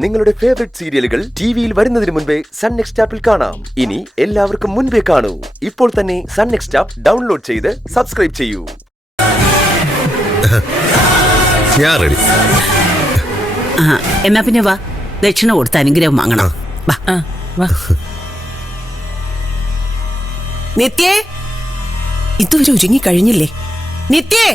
നിങ്ങളുടെ ഫേവറേറ്റ് സീരിയലുകൾ ടിവിയിൽ വരുന്നതിന് മുൻപേ സൺ നെക്സ്റ്റ് ആപ്പിൽ കാണാം. ഇനി എല്ലാവർക്കും മുൻപേ കാണൂ. ഇപ്പോൾ തന്നെ സൺ നെക്സ്റ്റ് ആപ്പ് ഡൗൺലോഡ് ചെയ്ത് സബ്സ്ക്രൈബ് ചെയ്യൂ. ഞാൻ റെഡി. എന്നാ പിന്നെ വാ, ദക്ഷിണ കൊടുത്ത് അനുഗ്രഹം വാങ്ങണം. നിത്യേ, ഇതുവരെ ഒരുങ്ങി കഴിഞ്ഞില്ലേ? നിത്യേ,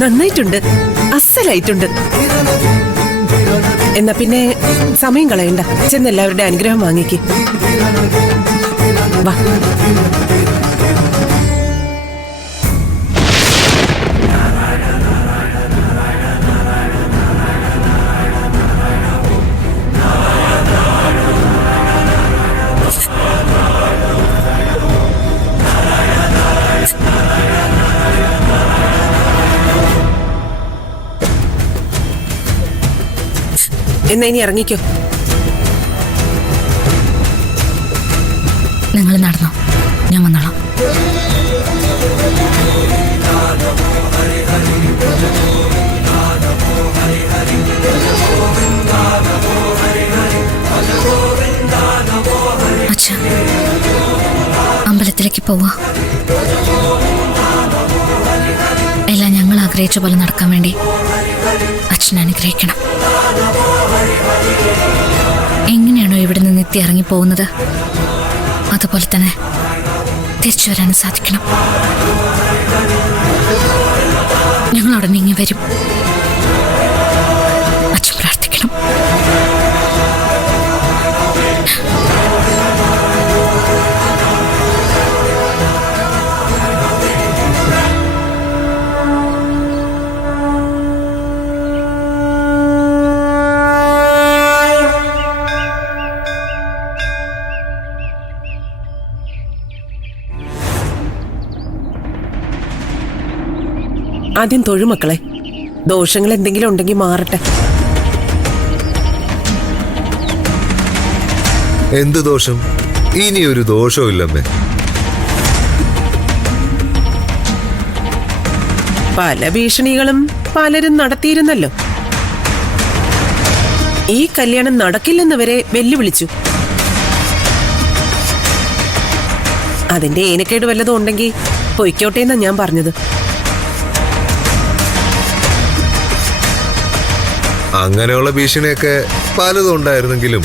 നന്നായിട്ടുണ്ട്, അസലായിട്ടുണ്ട്. എന്നാ പിന്നെ സമയം കളയണ്ട, ചെന്ന് എല്ലാവരുടെ അനുഗ്രഹം വാങ്ങിക്ക്. വാ. എന്നാ ഇനി ഇറങ്ങിക്കോ. നിങ്ങൾ നടന്നോ, ഞാൻ വന്നോളാം. അച്ഛാ, അമ്പലത്തിലേക്ക് പോവാ. എല്ലാം ഞങ്ങൾ ആഗ്രഹിച്ച പോലെ നടക്കാൻ വേണ്ടി അച്ഛൻ അനുഗ്രഹിക്കണം. എങ്ങനെയാണോ ഇവിടെ നിന്ന് നിത്യം ഇറങ്ങിപ്പോകുന്നത്, അതുപോലെ തന്നെ തിരിച്ചു വരാനും സാധിക്കണം. ഞങ്ങൾ ഉടനെ ഇങ്ങനെ വരും. അച്ഛൻ പ്രാർത്ഥിക്കണം. ആദ്യം തൊഴുമക്കളെ, ദോഷങ്ങൾ എന്തെങ്കിലും ഉണ്ടെങ്കിൽ മാറട്ടെ. എന്ത് ദോഷം? ഇനിയൊരു ദോഷവും ഇല്ലമ്മേ. പല ഭീഷണികളും പലരും നടത്തിയിരുന്നല്ലോ. ഈ കല്യാണം നടക്കില്ലെന്ന് വരെ വെല്ലുവിളിച്ചു. അതിന്റെ ഏനക്കേട് വല്ലതും ഉണ്ടെങ്കിൽ പൊയ്ക്കോട്ടെ എന്നാ ഞാൻ പറഞ്ഞത്. അങ്ങനെയുള്ള ഭീഷണിയൊക്കെ പലതും ഉണ്ടായിരുന്നെങ്കിലും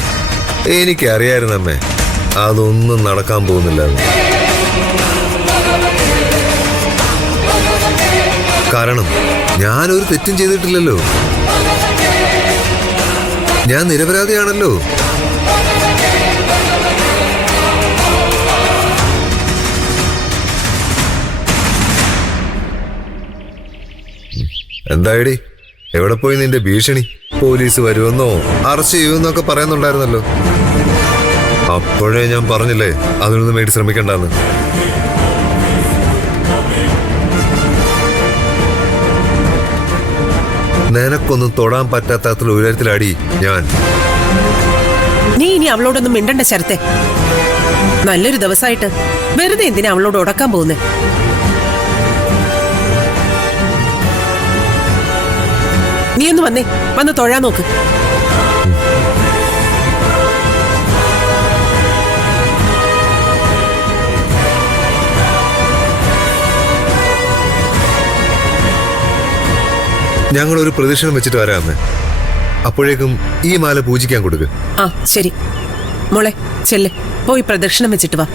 എനിക്കറിയായിരുന്നമ്മേ, അതൊന്നും നടക്കാൻ പോകുന്നില്ല. കാരണം ഞാനൊരു തെറ്റും ചെയ്തിട്ടില്ലല്ലോ. ഞാൻ നിരപരാധിയാണല്ലോ. എന്തായടി, എവിടെ പോയി നിന്റെ ഭീഷണി? പോലീസ് വരുമെന്നോ അറസ്റ്റ് ചെയ്യുമെന്നൊക്കെ പറയുന്നുണ്ടായിരുന്നല്ലോ. അപ്പോഴേ ഞാൻ പറഞ്ഞില്ലേ അതിനൊന്നും വേണ്ടി ശ്രമിക്കണ്ടെന്ന്. നിനക്കൊന്നും തൊടാൻ പറ്റാത്ത ഉയരത്തിലാടി ഞാൻ. നീ ഇനി അവളോടൊന്നും മിണ്ടണ്ട ശരത്തെ. നല്ലൊരു ദിവസമായിട്ട് വെറുതെ എന്തിനാ അവളോട് ഉടക്കാൻ പോകുന്നേ? നീ ഒന്ന് വന്നേ, വന്ന് തൊഴാൻ നോക്ക്. ഞങ്ങളൊരു പ്രദക്ഷിണം വെച്ചിട്ട് വരാമേ. അപ്പോഴേക്കും ഈ മാല പൂജിക്കാൻ കൊടുക്ക്. ആ ശരി മോളെ, ചെല്ലെ, പോയി പ്രദക്ഷിണം വെച്ചിട്ട് വാ.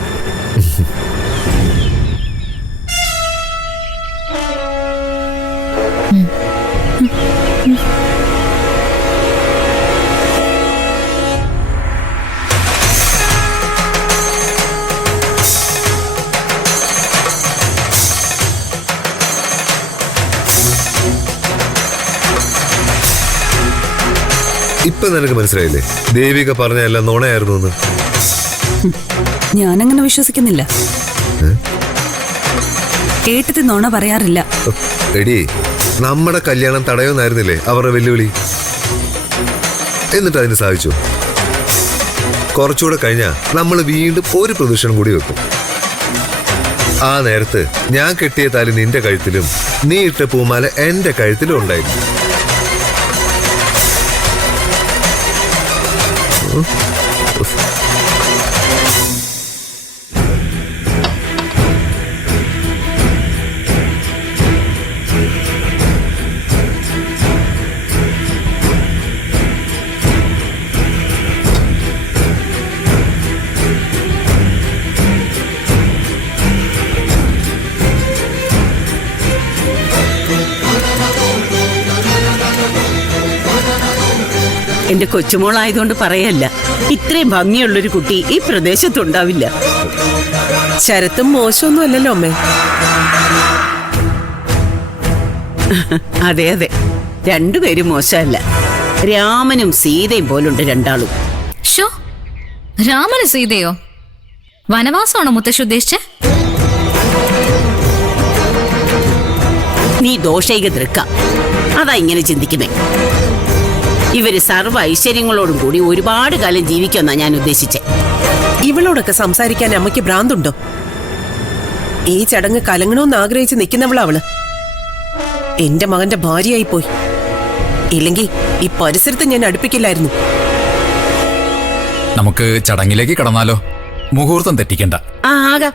ഇപ്പൊ നിനക്ക് മനസ്സിലായില്ലേ ദേവിക പറഞ്ഞ എല്ലാം നുണയായിരുന്നു എന്ന്? ഞാനങ്ങനെ വിശ്വസിക്കുന്നില്ല. ഏട്ടത്തി നുണ പറയാറില്ല. എടി, നമ്മുടെ കല്യാണം തടയുന്നായിരുന്നില്ലേ അവരുടെ വെല്ലുവിളി? എന്നിട്ട് അതിന് സാധിച്ചു. കുറച്ചുകൂടെ കഴിഞ്ഞാ നമ്മൾ വീണ്ടും ഒരു പ്രദൂഷണം കൂടി വെക്കും. ആ നേരത്ത് ഞാൻ കെട്ടിയ താലി നിന്റെ കഴുത്തിലും നീ ഇട്ട പൂമാല എന്റെ കഴുത്തിലും ഉണ്ടായിരുന്നു. എന്റെ കൊച്ചുമോളായതുകൊണ്ട് പറയല്ല, ഇത്രയും ഭംഗിയുള്ളൊരു കുട്ടി ഈ പ്രദേശത്തുണ്ടാവില്ല. ശരത്തും മോശമൊന്നും അല്ലല്ലോ അമ്മേ. അതെ അതെ, രണ്ടുപേരും മോശമല്ല. രാമനും സീതയും പോലുണ്ട് രണ്ടാളും. ഷോ, രാമന് സീതയോ? വനവാസമാണോ മുത്തശ്ശി ഉദ്ദേശിച്ചേ? നീ ദോഷൈക ദൃക്ക, അതാ ഇങ്ങനെ ചിന്തിക്കുന്നേ. ഇവര് സർവ്വ ഐശ്വര്യങ്ങളോടും കൂടി ഒരുപാട് കാലം ജീവിക്കുമെന്നാ ഞാൻ ഉദ്ദേശിച്ചേ. ഇവളോടൊക്കെ സംസാരിക്കാൻ അമ്മയ്ക്ക് ഭ്രാന്തുണ്ടോ? ഈ ചടങ്ങ് കലങ്ങണമെന്ന് ആഗ്രഹിച്ച് നിൽക്കുന്നവളവള്. എന്റെ മകന്റെ ഭാര്യയായി പോയി. ഇല്ലെങ്കിൽ ഈ പരിസരത്ത് ഞാൻ അടുപ്പിക്കില്ലായിരുന്നു. നമുക്ക് ചടങ്ങിലേക്ക് കടന്നാലോ? മുഹൂർത്തം തെറ്റിക്കണ്ട. ആകാം.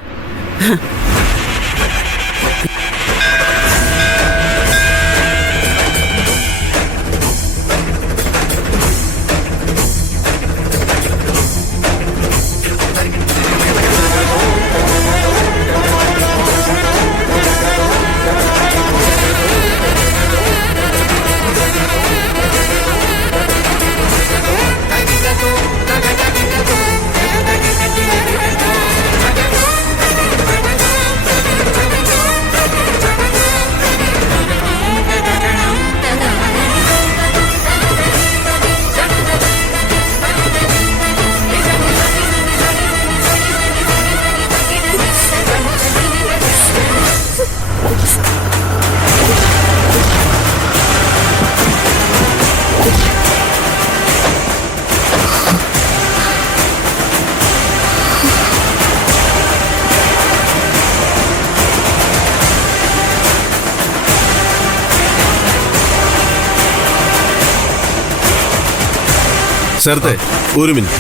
ശരത്തെ, ഒരു മിനിറ്റ്.